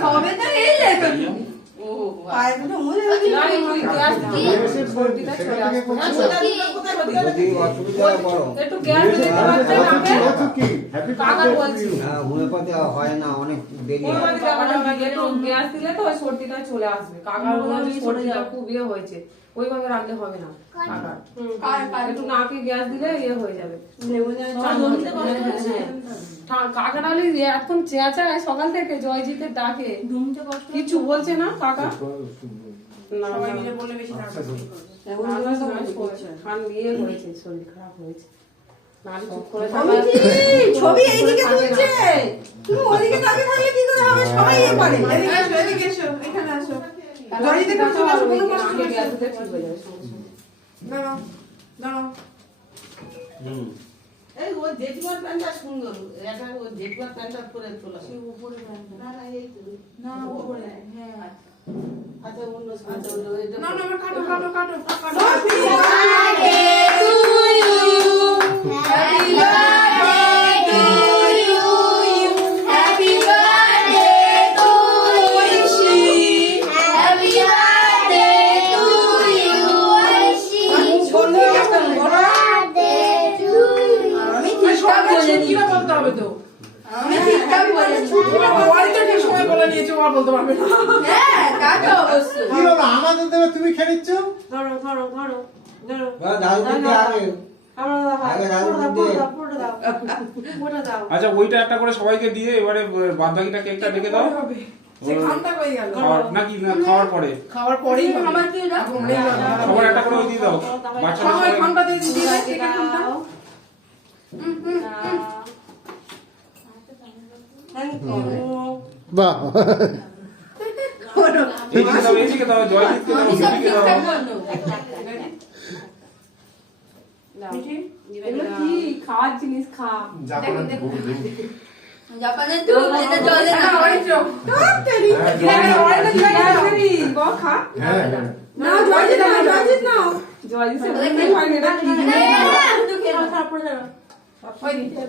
সবে তো এলে পায়ে দুটো মুড়ে একটু গ্যাস দিতে পারছেন হোমিওপ্যাথি হয় না, অনেক দেরি হয়। একটু গ্যাস দিলে তো ওই সর্দিটা চলে আসবে। কাকার সর্দিটা খুব ইয়ে হয়েছে, ওইভাবে রাখলে হবে না। একটু নাকে গ্যাস দিলে ইয়ে হয়ে যাবে। কাকা নাহলে এখন চেঁচায় সকাল থেকে জয়জিতের ডাকে, কিছু বলছে না কাকা। শরীর খারাপ হয়েছে। ছবি এইদিকে তুলছে, তুমি ওদিকে তাকিয়ে থাকলে কি করে হবে? সবাই এ পারে। এদিকে এসো, এখানে আসো। জয়জিতে কাছে আসো, কোনো কষ্ট নেই। দাঁড়াও, দাঁড়াও। এই ও জেঠিমার প্যান্টটা সুন্দর, এটা ও জেঠিমার প্যান্টটা পরে তোলা উপরে না না এই না উপরে হ্যাঁ আচ্ছা অন্য আচ্ছা এটা না না কাটো কাটো কাটো কাটো। Happy birthday to you. Happy birthday to you. Happy birthday to you. আমি ঠিক বলতে হবে তো। আমি ঠিকঠাক বলেছি। ওই তো ঠিক সময় বলে নিয়েছো, আর বলতে পারবে না। হ্যাঁ, তা তো অবশ্যই। কি হলো আমাদের দেবে, তুমি খেয়ে নিচ্ছ? ধরো ধরো ধরো ধরো। দাদু দিতে আগে আচ্ছা ওইটা একটা করে সবাইকে দিয়ে এবারে বাদ বাকিটা কেকটা ডেকে দাও। নাকি না খাওয়ার পরে? খাওয়ার পরেই আমার কি দাও? সবার একটা করে ওই দিয়ে দাও। বাচ্চারা সবাই খানটা দিয়ে দিবে, ঠিক আছে। বাহ, এদিকে দাও, এদিকে দাও, জয়জিৎকে দাও, দিদিকে দাও। এগুলো কি খাওয়ার জিনিস? খা। জাপানের দুধ এটা জলে না ওই তো তেরি ওইটা তেরি গো খা। হ্যাঁ না জয়জিৎ না, জয়জিৎ না। জয়জিৎ সে বলে হয় না, এটা কি তুই খেয়ে তারপরে দাও। ওই দিকে